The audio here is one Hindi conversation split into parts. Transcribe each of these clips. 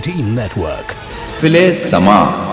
City Network. File Sama.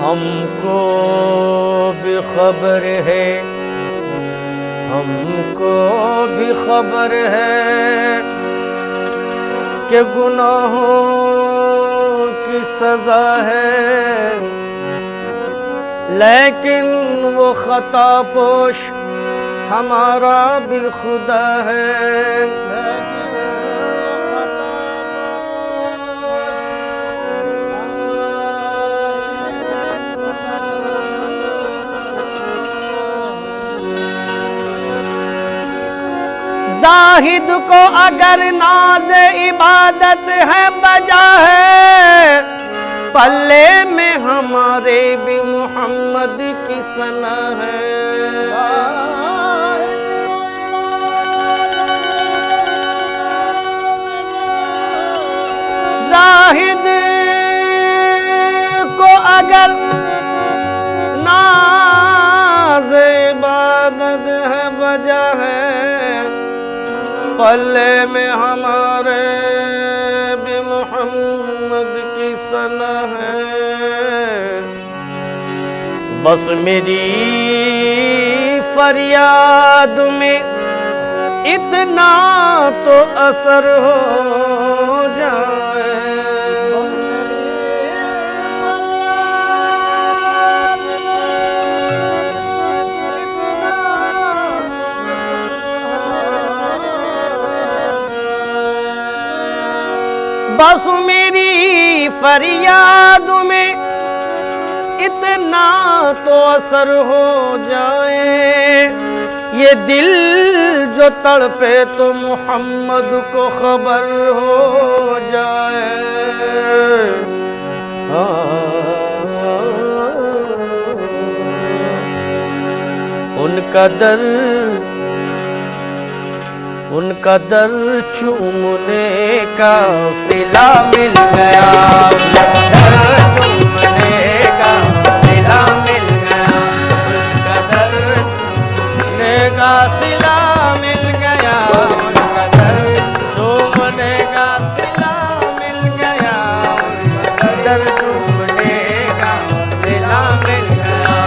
हमको भी खबर है, हमको भी खबर है कि गुनाहों की सजा है, लेकिन वो खता पोश हमारा भी खुदा है। जाहिद को अगर नाज इबादत है बजा है, पल्ले में हमारे भी मोहम्मद की सना है। जाहिद को अगर नाज इबादत है बजा है, पल्ले में हमारे भी मोहम्मद की सना है। बस मेरी फरियाद में इतना तो असर हो जाए। बस मेरी फरियाद में इतना तो असर हो जाए, ये दिल जो तड़पे तो मोहम्मद को खबर हो जाए। उनका दर चूमने का सिला मिल गया, दर चूमने का सिला मिल गया, उनका दर चूमने का सिला मिल गया, उनका दर चूमने का सिला मिल गया, उनका दर चूमने का सिला मिल गया।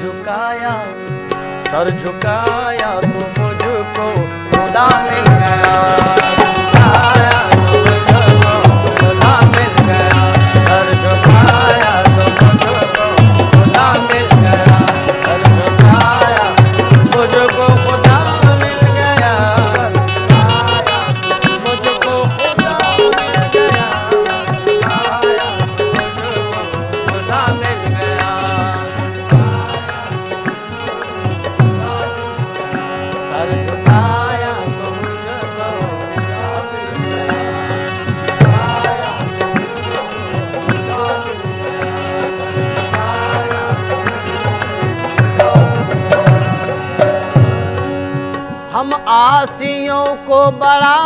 झुकाया, सर झुकाया तो मुझको खुदा मिल गया। सर झुकाया तो मुझको खुदा मिल गया। सर झुकाया मुझको खुदा मिल गया। सर झुकाया मुझको खुदा मिल गया। सर झुकाया तो मुझको खुदा मिल गया। हम आसियों को बड़ा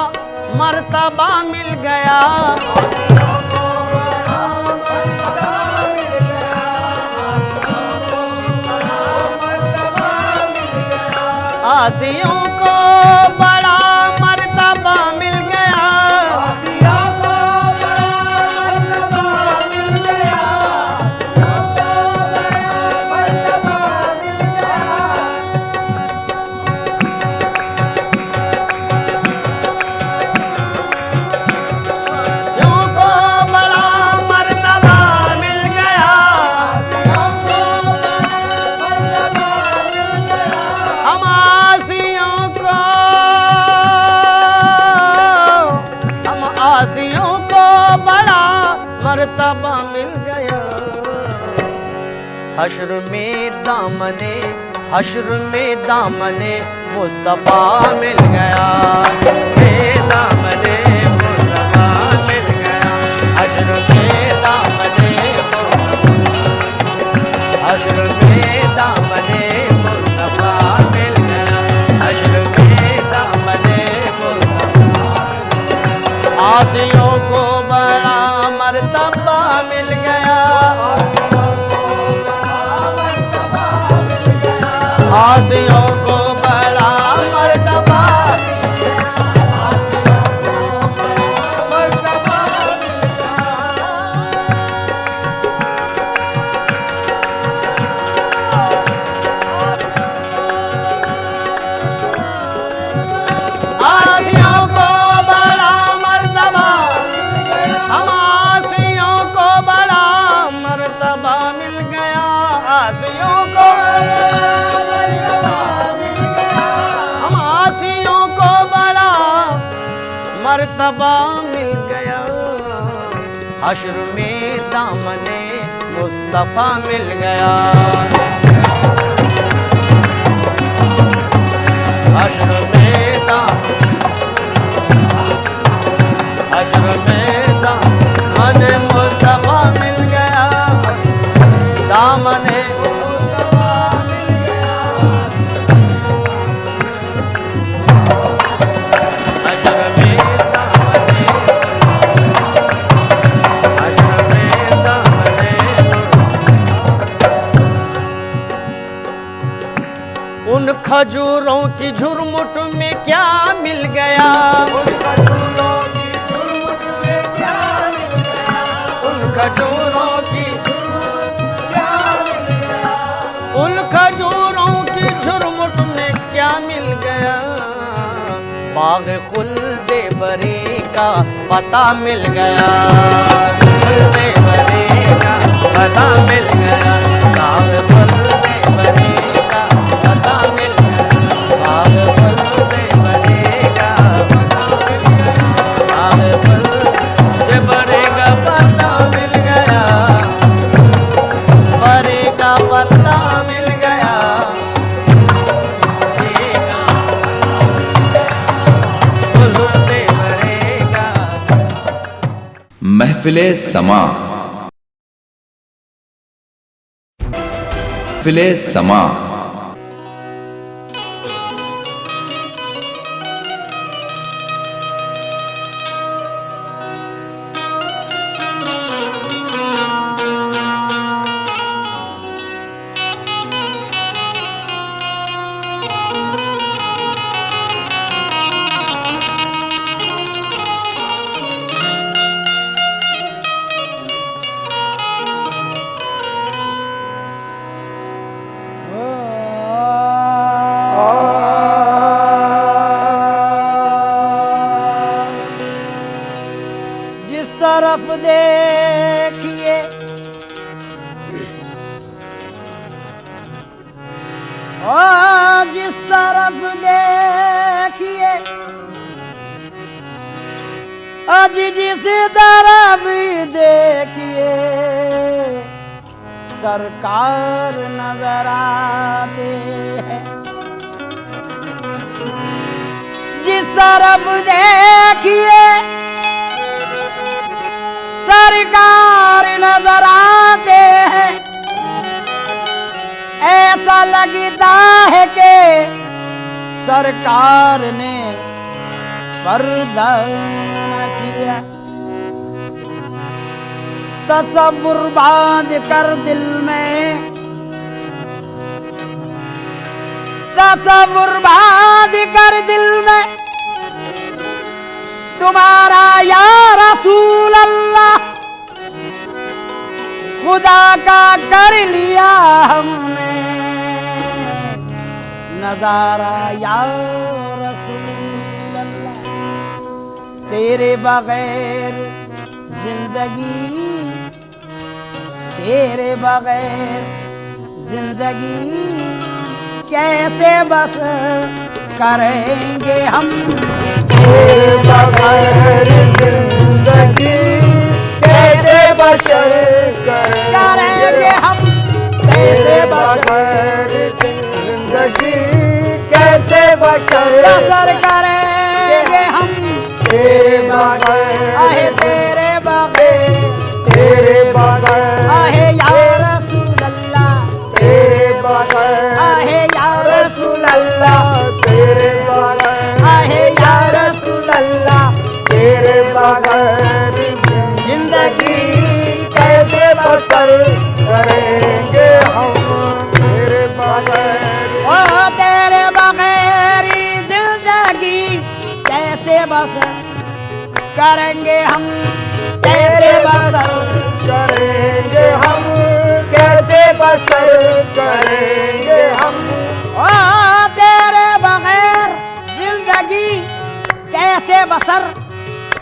मर्तबा मिल गया। आसियों को बड़ा मर्तबा मिल गया। आसियों को बड़ा मर्तबा मिल गया। आसियों को बड़ा मर्तबा मिल गया। आसियों को बड़ा मर्तबा मिल गया। आसियों को बड़ा मर्तबा मिल गया। हम आसियों को बड़ा मर्तबा मिल गया। हश्र में दामने मुस्तफा मिल गया। दामने मुस्तफा मिल गया। हश्र में दामने मुस्तफा मिल गया। हश्र में दामने मुस्तफा। आसियों को बड़ा मर्तबा मिल गया। आसियों को बड़ा मर्तबा मिल गया। आसियों को बड़ा मर्तबा मिल गया। आसियों को बड़ा मर्तबा मिल गया। हम आसियों को बड़ा मर्तबा मिल गया। आसियों को मर्तबा मिल गया। हम आसियों को बड़ा मर्तबा मिल गया। हश्र में दामने मुस्तफा मिल गया। हश्र में दामने मुस्तफा मिल गया। दामने मुस्तफा मिल गया। हश्र में दामने उन खजूरों की झुरमुट में क्या मिल गया। उन खजूरों की झुरमुट में क्या मिल गया। उन खजूरों की क्या मिल गया। उन खजूरों की झुरमुट में क्या मिल गया। बाग खुल्दे बरी का पता मिल गया। खुल्दे बरी का पता मिल गया। बाग खुल्दे बरी का पता मिल गया। बाग खुल्दे बरी का पता मिल गया। बाग खुल्दे बरी का पता मिल गया। बरी का पता मिल गया। खुल्दे बरी का महफिले समा। महफिले समा। तरफ देखिए ओ जिस तरफ देखिए आज जिस तरफ देखिए सरकार नजर आते हैं। जिस तरफ देखिए सरकार नजर आते हैं। ऐसा लगता है कि सरकार ने पर्दा न किया। तसव्वुर बांध कर दिल में, तसव्वुर बांध कर दिल में तुम्हारा या रसूल अल्लाह खुदा का कर लिया हमने नजारा या रसूल अल्लाह। तेरे बगैर जिंदगी, तेरे बगैर जिंदगी कैसे बसर करेंगे हम। तेरे बगैर जिंदगी कैसे बसर करेंगे हम। तेरे बगैर जिंदगी कैसे बसर करेंगे हम। तेरे बगैर आहे तेरे बगैर, तेरे बगैर आहे या रसूल अल्लाह, तेरे बगैर आहे या रसूल अल्लाह, तेरे बगैर आहे या रसूल अल्लाह। तेरे बगैर जिंदगी कैसे बसर करेंगे हम। तेरे बगैर ओ तेरे बगैर जिंदगी कैसे बसर करेंगे हम, कैसे बसर करेंगे हम, कैसे बसर करेंगे हम। ओ तेरे बगैर जिंदगी कैसे बसर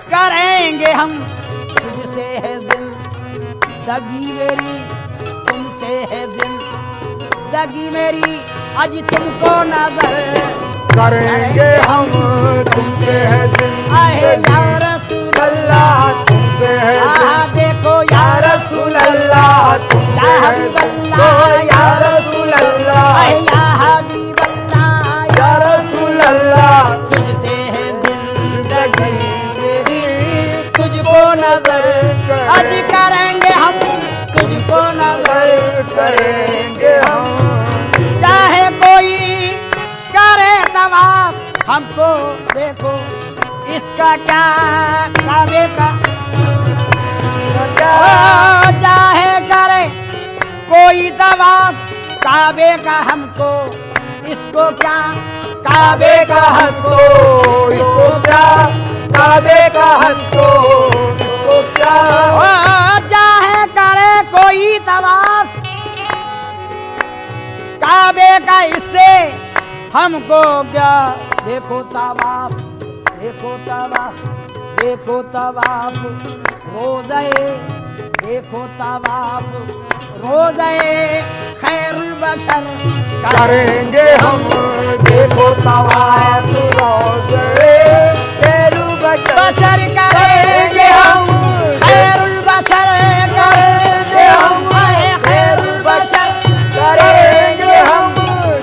करेंगे हम। तुझसे है जिंदगी मेरी, तुमसे है जिंदगी मेरी, आज तुमको नजर करेंगे हम, तुमसे है आहे जिंदगी या रसूल अल्लाह, तुमसे है देखो या रसूल अल्लाह, तुमसे या है हबीब अल्लाह, या रसूल अल्लाह, आहे या हबीब अल्लाह, या रसूल अल्लाह। तुझसे है जिंदगी मेरी, तुझको नजर आज करेंगे हम, तुझको नजर करेंगे हम। चाहे कोई करे तवाफ हमको देखो इसका क्या काबे का। ओ चाहे करे कोई तवाफ काबे का हमको इसको क्या, काबे का हमको इसको क्या, काबे का हमको इसको क्या। ओ चाहे करे कोई तवाफ काबे का इससे हमको क्या। देखो तवाफ, देखो तवाफ, देखो तवाफ रोज़े, देखो तवाफ रोज़े खैरुल बशर करेंगे हम। देखो तवाफ रोज़े खैरुल बशर करेंगे हम, खैरुल बशर करेंगे हम, खैरुल बशर करेंगे हम,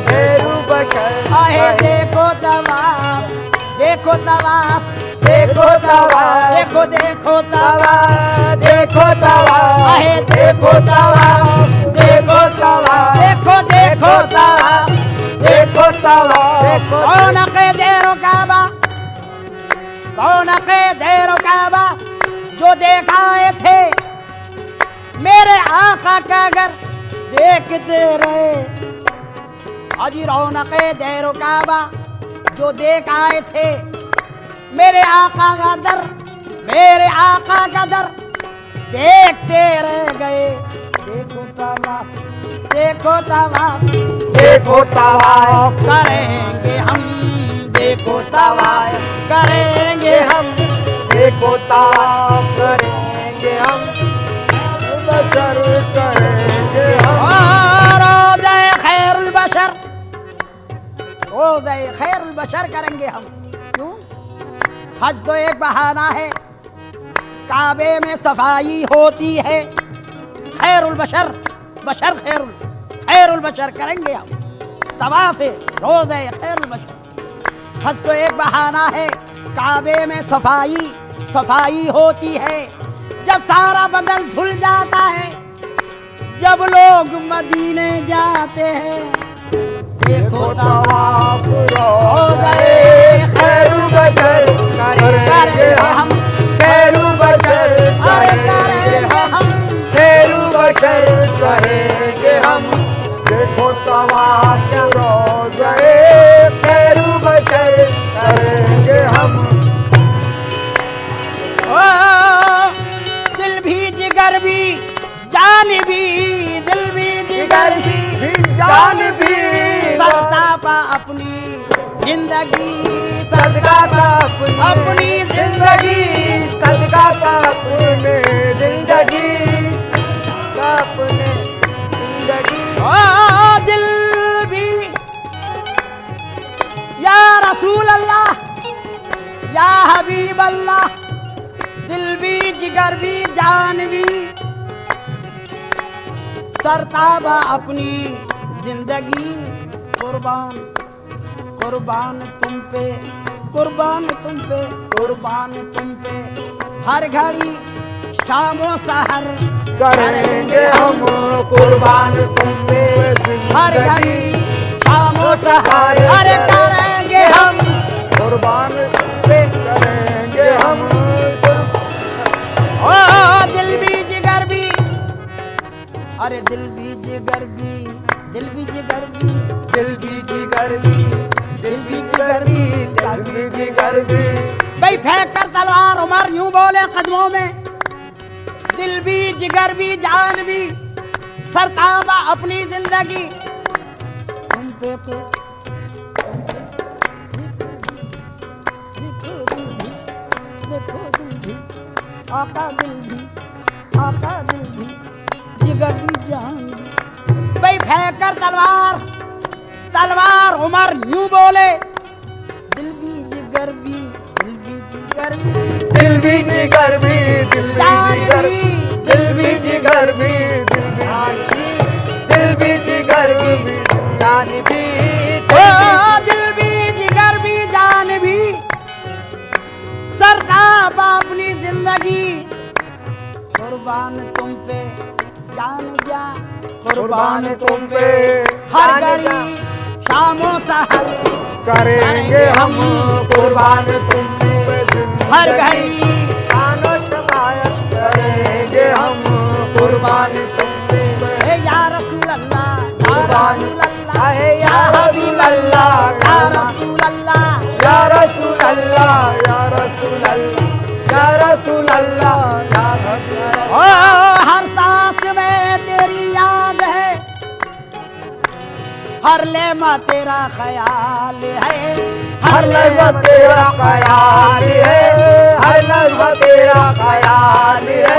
खैरुल बशर। आहे देखो तवाफ, देखो तवाफ, देखो तवाफ, देखो देखो तवाफ, देखो तवाफ, आहे देखो तवाफ, देखो तवाफ, देखो देखो तवाफ, देखो तवाफ। रौनक़े देरो काबा, रौनक़े देरो काबा जो देखाए थे मेरे आका का घर देखते रहे। अजी रौनक़े देरो काबा जो देख आए थे मेरे आका का दर, मेरे आका का दर देखते रह गए। देखो तवाफ, देखो तवाफ, देखो तवाफ करेंगे हम, देखो तवाफ करेंगे हम, देखो तवाफ करेंगे रोज़े खैरुल बशर करेंगे हम। क्यों? हज तो एक बहाना है, काबे में सफाई होती है। खैरुल बशर, बशर खैरुल बशर करेंगे हम। तवाफ़ रोज़े खैरुल बशर। हज तो एक बहाना है, काबे में सफाई होती है। जब सारा बदन धुल जाता है, जब लोग मदीने जाते हैं, देखो तवाफ रोज़े खैरुल बशर करेंगे हम। खैरुल बशर अरे करेंगे हम। खैरुल बशर करेंगे हम। देखो तवाफ रोज़े खैरुल बशर करेंगे हम। ओ, दिल भी जिगर भी जान भी, दिल भी जिगर भी जान भी सरतापा अपनी जिंदगी, सदका का अपनी जिंदगी, सदका का अपने जिंदगी, सदका अपने जिंदगी। ओ दिल भी या रसूल अल्लाह या हबीब अल्लाह, दिल भी जिगर भी जान भी सरताबा अपनी जिंदगी, कुर्बान कुर्बान तुम पे, कुर्बान तुम पे, कुर्बान तुम पे। हर घड़ी शामो सहर करेंगे हम कुर्बान तुम पे हर जिंदगी। घड़ी शामो सहर अरे करेंगे हम। कुर्बान पे करेंगे हम। ओ दिल भी जिगर भी, अरे दिल भी जिगर भी, दिल भी जिगर भी, दिल भी जिगर भी, दिल भी जिगर भी, दिल भी जिगर भी। भाई फेंक कर तलवार उमर यूं बोले कदमों में, दिल भी जिगर भी जान भी सरताबा अपनी जिंदगी तुम पे देखो दिल भी, आका दिल भी, आका दिल भी, जिगर भी जान भी। भाई फेंक कर तलवार उमर यूं बोले, दिल भी जिगर भी, दिल भी जिगर भी, दिल भी जिगर भी, दिल भी जिगर भी, दिल भी जिगर भी, दिल भी जिगर भी, जान भी, ओ दिल भी जिगर भी जान भी सरताब अपनी जिंदगी कुर्बान तुम पे जान जा, कुर्बान तुम पे हर घड़ी शामो सहर करेंगे हम कुर्बान तुम पे जिंदगी। हर घड़ी शानो शफायत करेंगे हम कुर्बान तुम पे। हे या रसूल अल्लाह, या कुर्बान रसूल अल्लाह, आहे या रसूल अल्लाह, या रसूल अल्लाह, या रसूल अल्लाह, या रसूल अल्लाह, या रसूल अल्लाह, या रसूल अल्लाह। ओ हर सांस में तेरी याद है, हर लेमा तेरा ख्याल है, हर लम्हा तेरा ख्याल है, हर लम्हा तेरा ख्याल ओ है।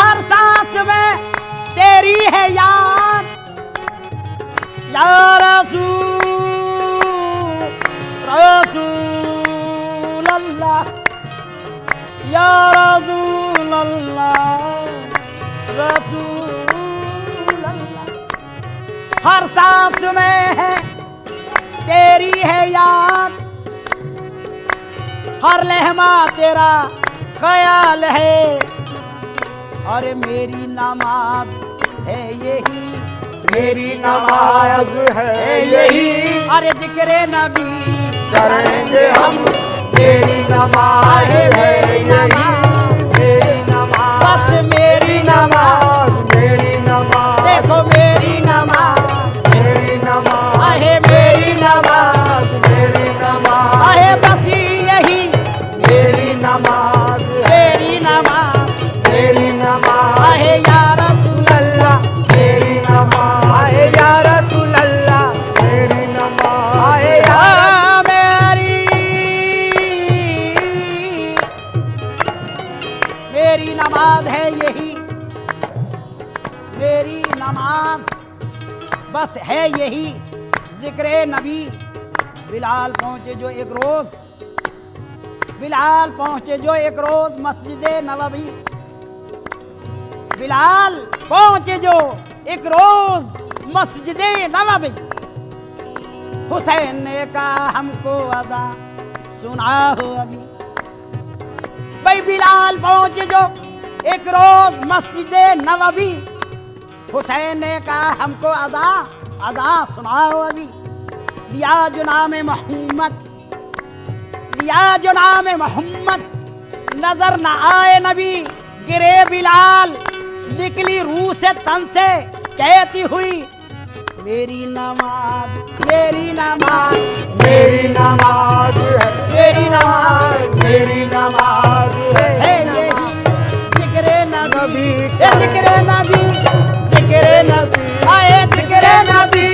हर सांस में तेरी है याद, या रसूल अल्लाह, या रसूल अल्लाह, रसूल अल्लाह। हर सांस में है तेरी है याद, हर लहमा तेरा ख्याल है, और मेरी नमाज है यही, मेरी नमाज है यही, अरे जिक्र नबी करेंगे हम। मेरी नमाज है मेरी यही, नमाज, मेरी नमाज, बस मेरी नमाज, मेरी नमाज, देखो मेरी नमाज, मेरी नमाज, आहे मेरी नमाज, मेरी नमाज, आहे बस यही मेरी नमाज, मेरी नमाज, मेरी नमाज, आहे या रसूल अल्लाह, मेरी नमाज, आहे या रसूल अल्लाह, मेरी नमाज, आहे या आ मेरी नमाज है यही, मेरी नमाज बस है यही, जिक्र नबी बिलाल पहुंचे जो एक रोज, बिलाल पहुंचे जो एक रोज मस्जिद नबवी। बिलाल पहुंचे जो एक रोज मस्जिद नबवी। हुसैन ने कहा हमको अज़ा सुना हो अभी। भाई बिलाल पहुंचे जो एक रोज मस्जिद नबवी। हुसैन ने कहा हमको अज़ा अज़ा सुनाओ अभी। लिया जो नाम मोहम्मद, लिया जो नाम मोहम्मद, नजर न आए नबी गिरे बिलाल। निकली रूह से तन से कहती हुई मेरी नमाज, मेरी नमाज, मेरी नमाज है, मेरी नमाज, मेरी नमाज है यही जिक्रे नबी, जिक्रे नबी, जिक्रे नबी, आए जिक्रे नबी,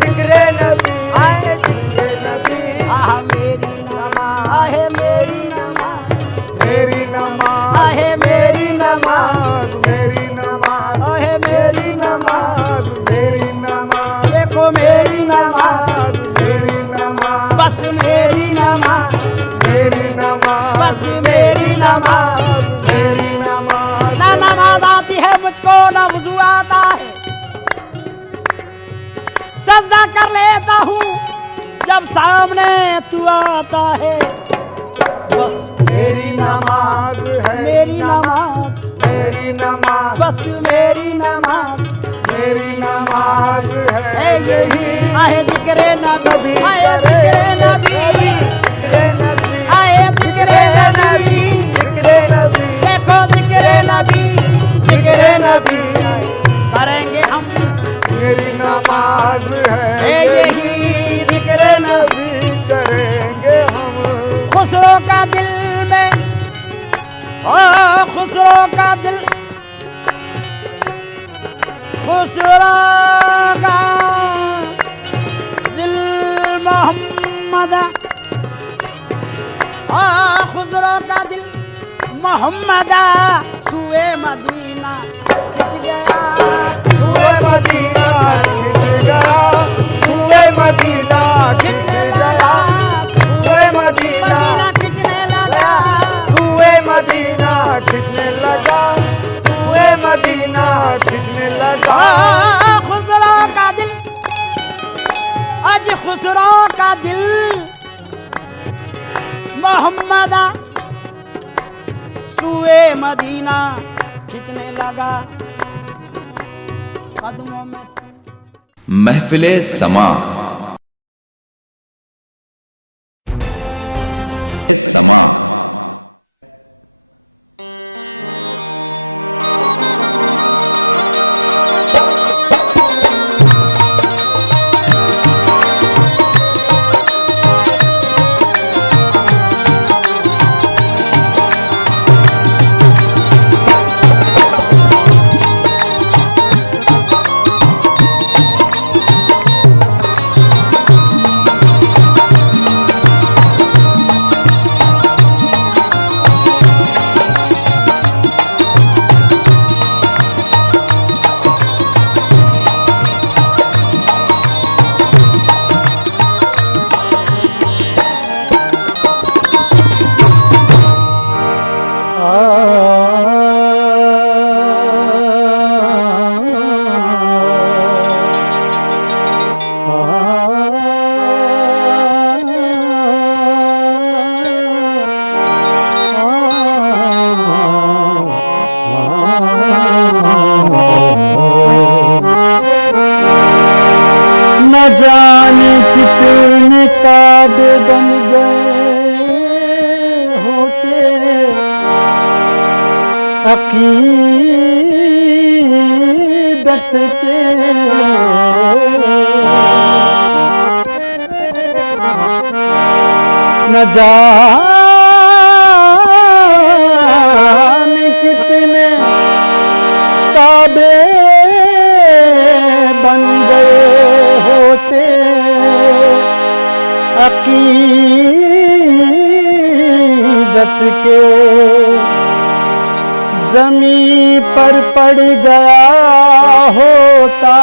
जिक्रे नबी, आए जिक्रे नबी। आह मेरी नमाज, आहे मेरी नमाज, मेरी नमाज, आहे मेरी नमाज, मेरी नमाज, आहे मेरी नमाज, मेरी नमाज, देखो मेरी नमाज, मेरी नमाज, बस मेरी नमाज, मेरी नमाज, बस मेरी नमाज। मेरी नमाज। ना नमाज आती है मुझको ना वुजू आता है। सजदा कर लेता हूँ जब सामने तू आता है। बस मेरी नमाज है, मेरी नमाज, मेरी नमाज, बस मेरी नमाज मेरी नमाज है है यही। आए जिक्रे नबी, आए जिक्रे नबी, जिक्रे नबी, आए जिक्रे नबी, जिक्रे नबी, देखो जिक्रे नबी, जिक्रे नबी करेंगे हम मेरी नमाज है है यही जिक्रे नबी। नबी करेंगे हम। खुसरो का दिल में, ओ खुसरो का दिल, खुसरो का दिल मोहम्मद, ओ खुसरो का दिल मोहम्मद सुए मदीना खिंच गया, सूए मदीना खिंच गया, सूए मदीना खिंच गया, सूए मदीना, मदीना खिंचने लगा, सूए मदीना खिंचने लगा, सूए मदीना खिंचने लगा। खुसरो का दिल, आज खुसरो का दिल मोहम्मद सुए मदीना खिंचने लगा। कदमों में महफिले समा, समा जाने कितने काबे बन गए होते अकीदत के, न जाने कितने काबे बन गए होते अकीदत के। ज़मीं पर पड़ गया होता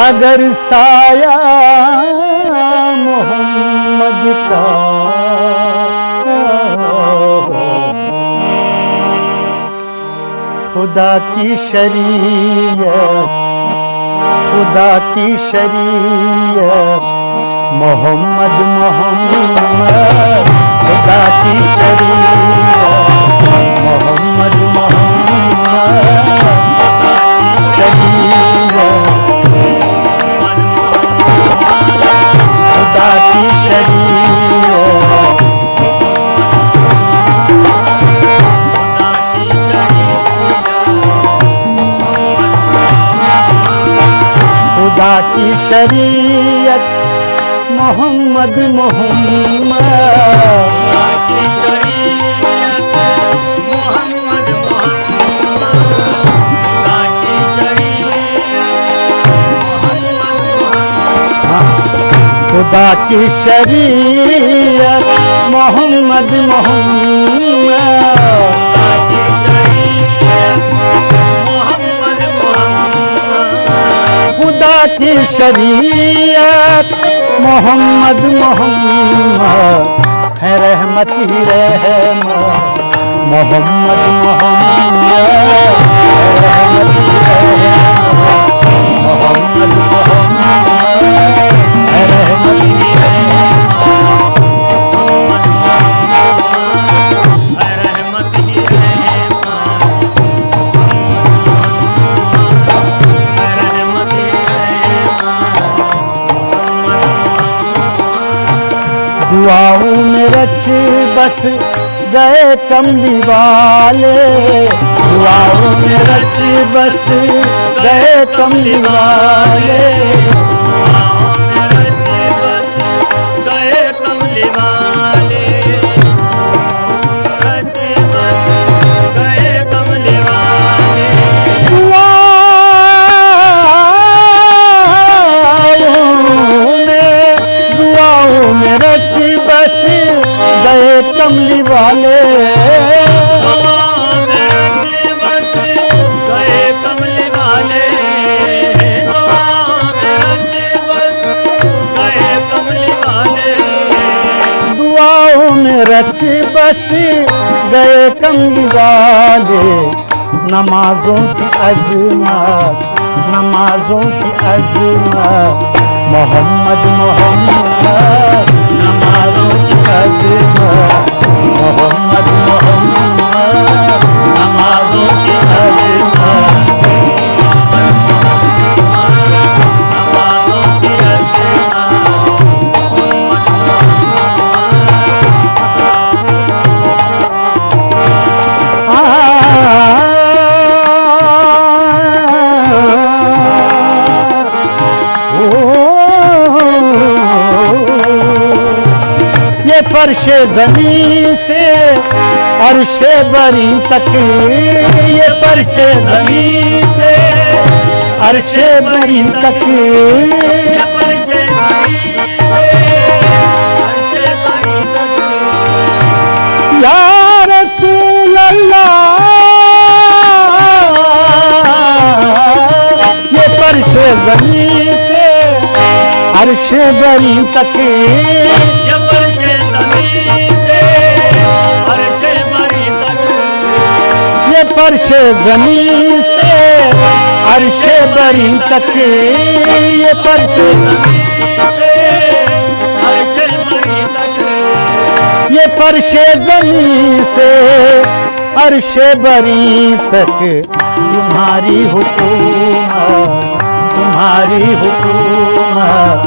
अगर साया खुदा की शरीयत, खुदा की शरीयत, मोहम्मद मोहम्मद, खुदा की शरीयत, मोहम्मद मोहम्मद, शरीयत, खुदा की शरीयत, खुदा की शरीयत, मोहम्मद मोहम्मद, खुदा की शरीयत, मोहम्मद मोहम्मद, खुदा की शरीयत, मोहम्मद मोहम्मद, है रहमत ही रहमत, मोहम्मद मोहम्मद, है रहमत ही रहमत, मोहम्मद मोहम्मद, है रहमत ही दुआओं में रच बस गए कमली वाले, दुआओं में रच बस गए कमली वाले, दुआओं में रच बस गए कमली वाले, दुआओं में रच बस गए कमली वाले, नमाजों की अज़मत, नमाजों की अज़मत, मोहम्मद मोहम्मद, नमाजों की अज़मत, मोहम्मद मोहम्मद, नमाजों की अज़मत, नमाजों की फर्शे ज़मीन से अर्शे बरी तक, ये फर्शे ज़मीन से अर्शे बरी तक, या रसूल अल्लाह, ये फर्शे ज़मीन से अर्शे बरी तक, ये फर्शे ज़मीन से अर्शे बरी तक, ये फर्शे ये फर्शे ज़मीन से अर्शे बरी तक, तुम्हारी हुकूमत, तुम्हारी हुकूमत,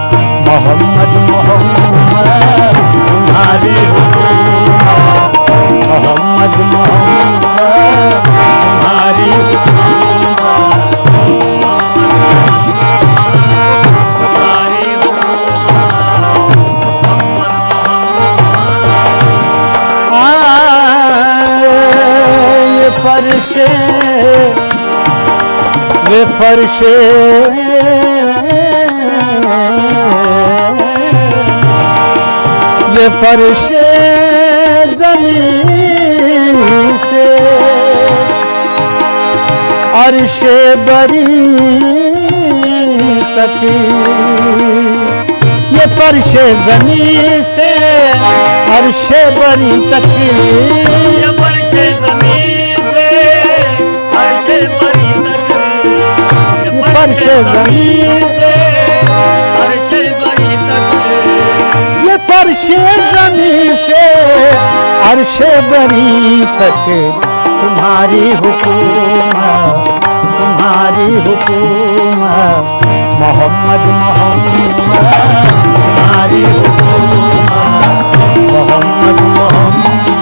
मोहम्मद मोहम्मद, तुम्हारी हुकूमत, मोहम्मद मोहम्मद, तुम्हारी ये फर्शे, ये फर्शे, ये फर्शे ज़मीन से अर्शे बरी तक, ये फर्शे ज़मीन से अर्शे बरी तक, ये फर्शे ज़मीन से अर्शे फर्श जमीन से अर्शे बरी तक ये फर्श जमीन से अर्श बरी तक तुम्हारी हुकूमत तुम्हारी हुकूमत मोहम्मद मोहम्मद तुम्हारी हुकूमत मोहम्मद मोहम्मद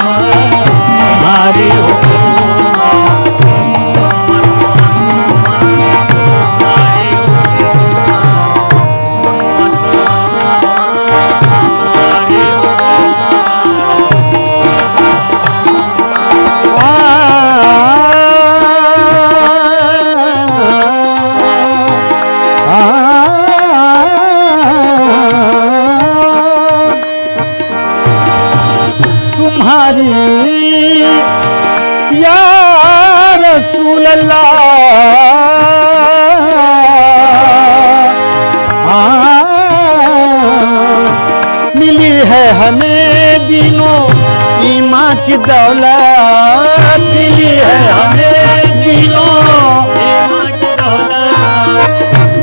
तुम्हारी या रसूल अल्लाह मिली है हमें दिनों ईमान की दौलत मिली है हमें दिनों ईमान की दौलत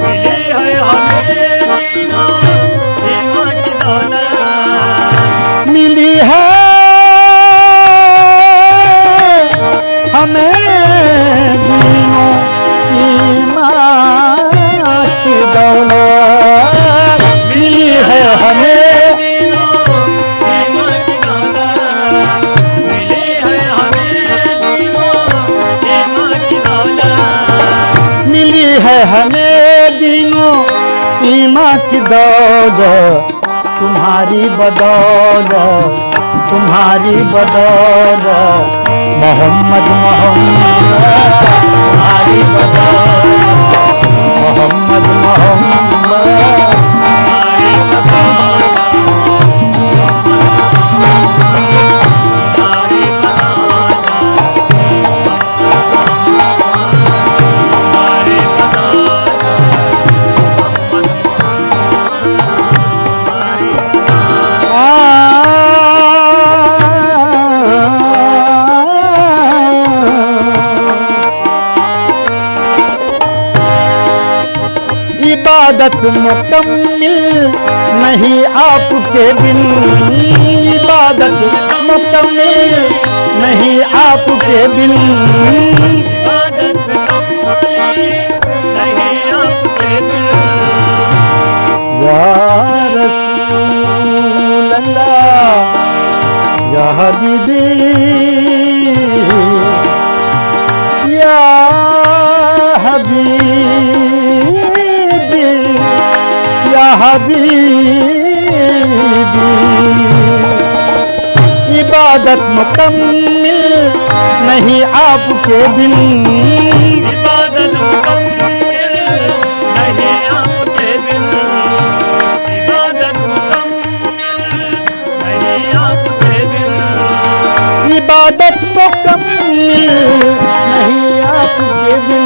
मिली है हमें दिनों ईमान की दौलत मिली है हमें दिनों ईमान की दौलत मिली है हमें दिनों ईमान की दौलत मिली है हमें दिनों ईमान की दौलत मिली है हमें दिनों ईमान की दौलत तुम्हारी बदौलत तुम्हारी बदौलत मोहम्मद मोहम्मद तुम्हारी बदौलत मोहम्मद मोहम्मद तुम्हारी बदौलत तुम्हारी बदौलत तुम्हारी इबादत मुकम्मिल नहीं आपके बिन इबादत मुकम्मिल नहीं आपके बिन इबादत मुकम्मल नहीं आपके बिन या रसूल अल्लाह या हबीबी या हबीबी या हबीबी इबादत मुकम्मिल नहीं आपके बिन इबादत मुकम्मल नहीं आपके बिन इबादत मुकम्मल नहीं आपके बिन इबादत मुकम्मिल नहीं आपके बिन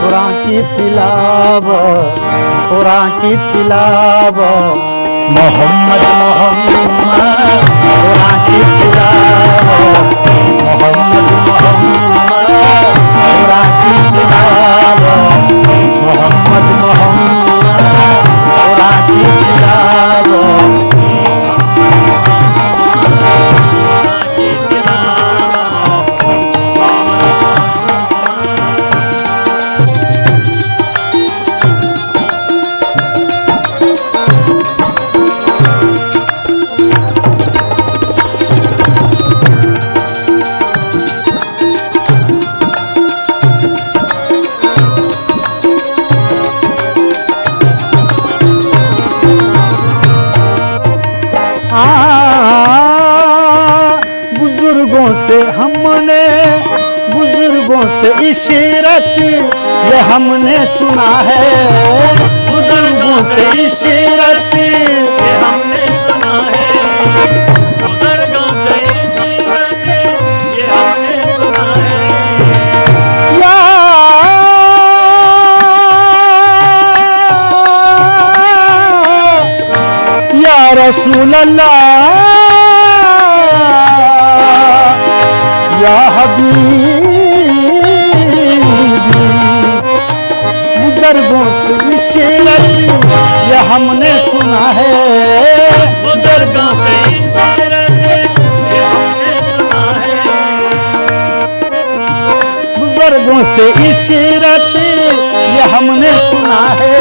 कुरान की तिलावत कुरान की तिलावत मोहम्मद मोहम्मद कुरान की तिलावत मोहम्मद मोहम्मद कुरान की तिलावत मोहम्मद मोहम्मद कुरान की तिलावत बुजुर्गों से हमने बुजुर्गों से इशारत ये हमने सुना है बुजुर्गों से इशारत ये हमने सुना है बुजुर्गों से इशारत ये हमने सुना है या रसूल अल्लाह या हबीबी बुजुर्गों से इशारत ये हमने सुना है बुजुर्गों से इशारत ये हमने सुना है बुजुर्गों से इशारत ये हमने सुना है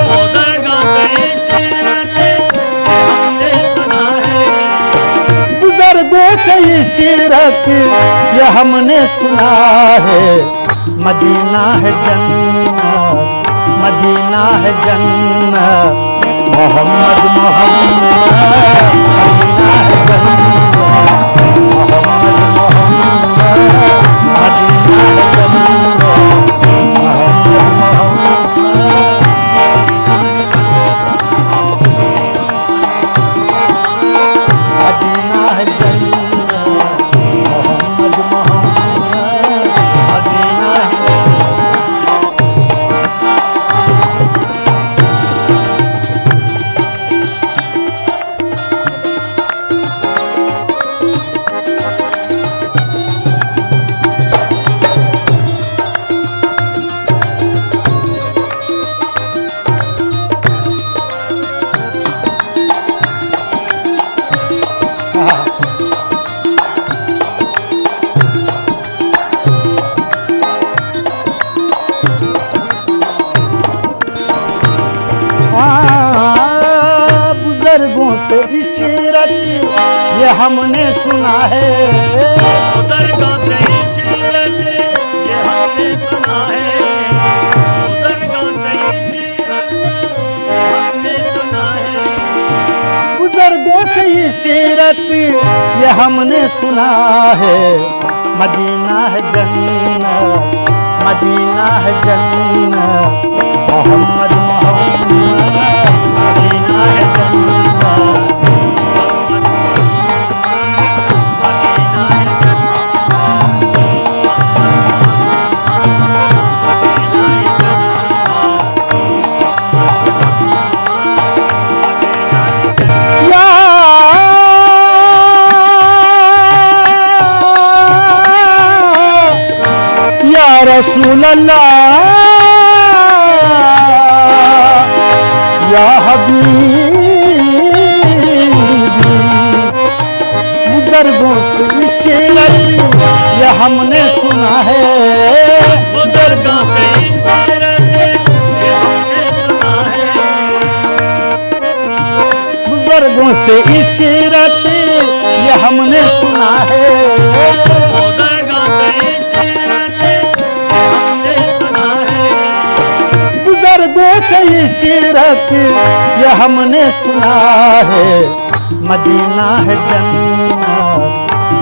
बुजुर्गों से इशारत ये हमने सुना है बुजुर्गों से इशारत ये हमने सुना है मदीना है जन्नत मदीना है जन्नत मोहम्मद मोहम्मद मदीना है जन्नत मोहम्मद मोहम्मद मदीना है जन्नत मोहम्मद मदीना है जन्नत मोहम्मद मोहम्मद मदीना है बुजुर्गों से इशारत ये हमने सुना है बुजुर्गों से इशारत ये हमने सुना है बुजुर्गों से इशारत ये हमने सुना है बुजुर्गों से इशारत ये हमने सुना है मदीना है जन्नत मदीना है जन्नत मोहम्मद मोहम्मद मदीना है जन्नत या रसूल अल्लाह या हबीबी बुजुर्गों से इशारत ये हमने सुना है बुजुर्गों से इशारत ये हमने सुना है बुजुर्गों से इशारत ये हमने सुना है बुजुर्गों से इशारत ये हमने सुना है बुजुर्गों से इशारत ये हमने सुना है मदीना है जन्नत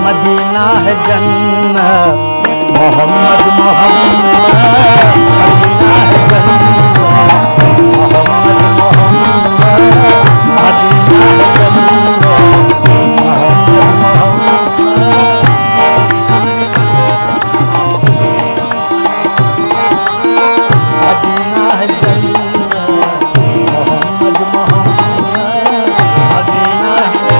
मदीना है जन्नत मोहम्मद मोहम्मद मदीना है जन्नत मोहम्मद मोहम्मद मदीना है जन्नत मोहम्मद मोहम्मद मदीना है जन्नत मोहम्मद मोहम्मद मदीना है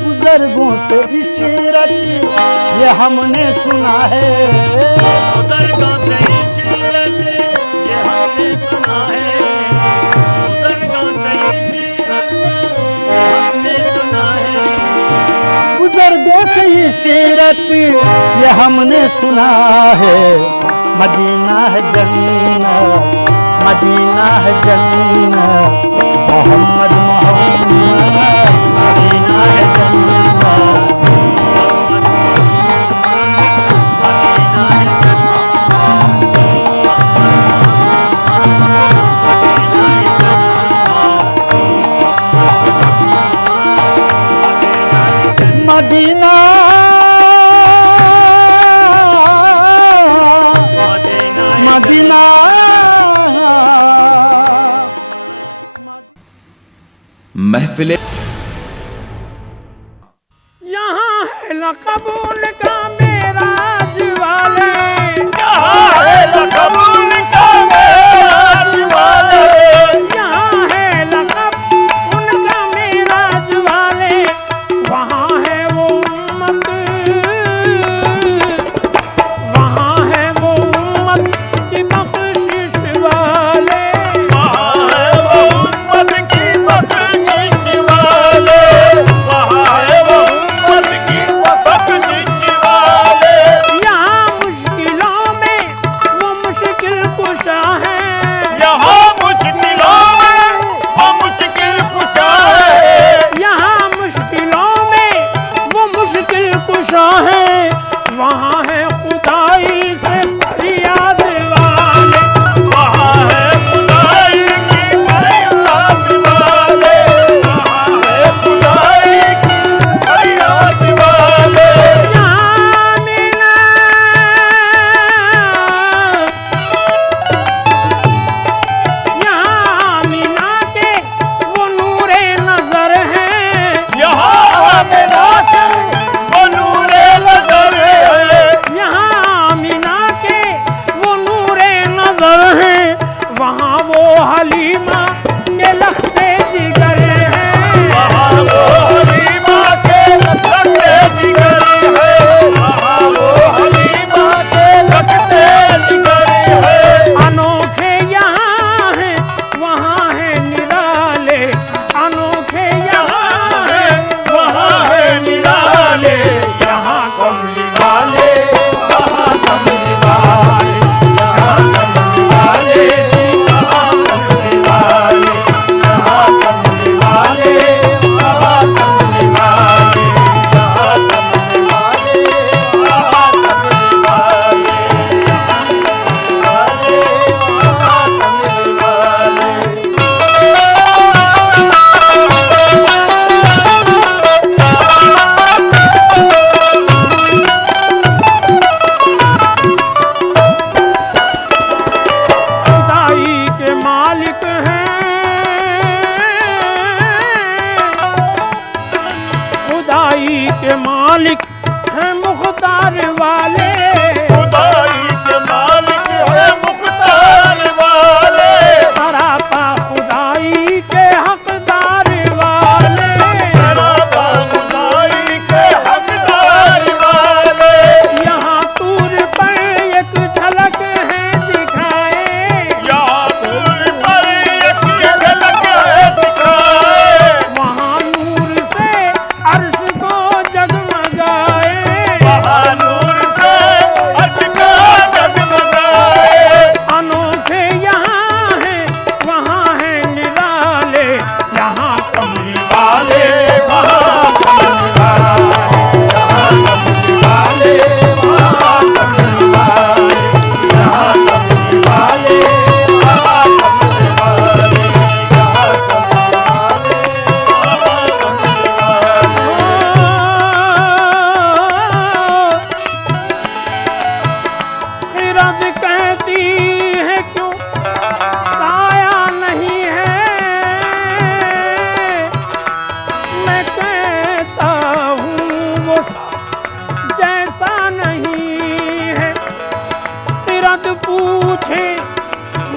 बुजुर्गों से इशारत ये हमने सुना है बुजुर्गों से इशारत ये हमने सुना है बुजुर्गों से इशारत ये हमने सुना है बुजुर्गों से इशारत ये हमने सुना है मदीना है जन्नत मदीना है जन्नत मोहम्मद मोहम्मद मदीना है जन्नत उनका मेराज वाले, यहाँ है लक़ब उनका मेराज वाले, यहाँ है लक़ब उनका मेराज वाले, वहाँ है वो उम्मत, वहाँ है वो उम्मत की बख्शिश वाले, वहाँ है वो उम्मत की बख्शिश वाले, वहाँ है वो उम्मत की बख्शिश वाले। यहाँ मुश्किलों में वो मुश्किल कुशा है, यहाँ मुश्किलों में वो मुश्किल कुशा है, यहाँ मुश्किलों में वो मुश्किल कुशा है, वहाँ है खुदाई से फरियाद वाले, वहाँ है खुदाई की फरियाद वाले, वहाँ है खुदाई की फरियाद वाले। यहाँ मिला, यहाँ मीना के वो नूरे नजर है, यहाँ आमिना के वो नूरे नज़र है, यहाँ मीना के वो नूरे नजर है, वहाँ वो हलीमा के लख्ते जिगर है, वहाँ वो हलीमा के लगते जिगर है, वहाँ वो हलीमा के लगते जिगर है। अनोखे यहाँ हैं वहाँ है निराले, अनोखे यहाँ हैं वहाँ है निराले, यहाँ कमली वाले, वहाँ कमली वाले, यहाँ कमली वाले, वहाँ कमली वाले, यहाँ कमली वाले, वहाँ कमली वाले, यहाँ कमली वाले, वहाँ कमली वाले, वहाँ कमली वाले। खुदाई के मालिक हैं, खुदाई के मालिक हैं मुख्तार वाले, खुदाई के मालिक है मुख्तार वाले, सरापा खुदाई के हकदार वाले, सरापा खुदाई के हकदार वाले। यहाँ तूर पर एक झलक है दिखाए, यहाँ दूर पर एक झलक है दिखाए, वहाँ नूर से अर्श को जगमगाए, वहाँ नूर से अर्श का जगमगाए। अनोखे यहाँ हैं वहाँ है निराले, यहाँ कमली वाले, वहाँ कमली वाले, यहाँ कमली वाले, वहाँ कमली वाले, यहाँ कमली वाले, यहाँ कमली वाले, यहाँ कमली वाले। खिरद कहती है क्यों साया नहीं है, मैं कहता हूँ वो जैसा नहीं है, खिरद पूछे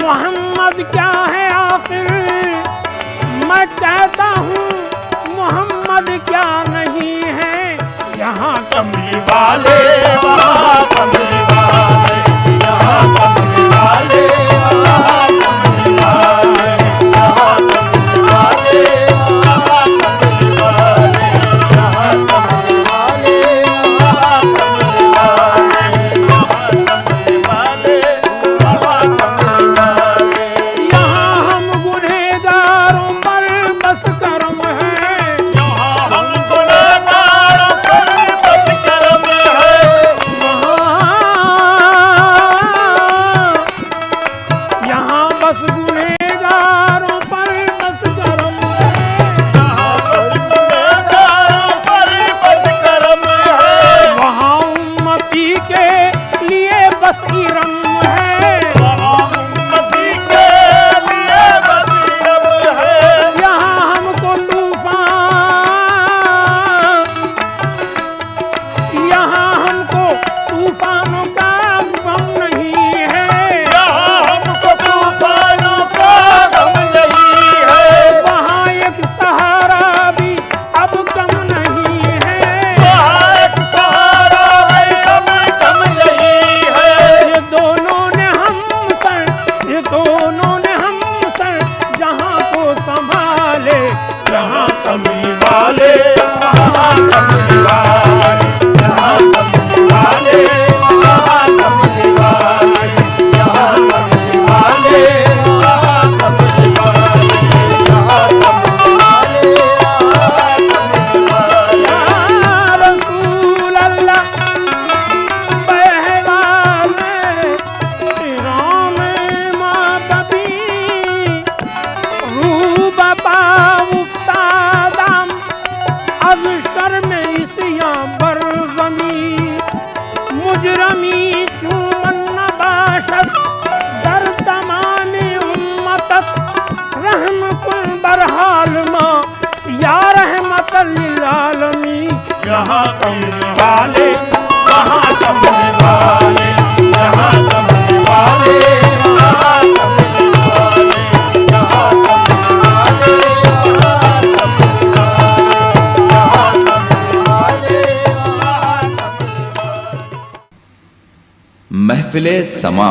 मोहम्मद क्या है आखिर, मैं कहता हूँ मोहम्मद क्या नहीं है, यहाँ कमली वाले, वहाँ कमली वाले, यहाँ कमली वाले, वहाँ कमली वाले, यहाँ कमली वाले, वहाँ कमली वाले, यहाँ कमली वाले, वहाँ कमली वाले, यहाँ कमली वाले, वहाँ कमली वाले। यहाँ हम गुनहगारों पर बस करम है, यहाँ हम गुनहगारों पर बस करम है, यहाँ बस गुनहगारों पर बस करम है, यहाँ बस गुनहगारों पर बस करम है, वहाँ उम्मती के लिए बस इरम है, वहाँ उम्मती के लिए बस इरम है। यहाँ हमको तूफान, यहाँ हम कमी चूमन न बाशद दर तमामी उम्मतत रहम कुल बरहाल मा या रहमत लिल आलमीन। यहाँ कमली वाले वहाँ कमली वाले, यहाँ कमली वाले वहाँ कमली वाले, यहाँ कमली वाले वहाँ कमली वाले, यहाँ कमली वाले वहाँ कमली वाले। महफिले समा।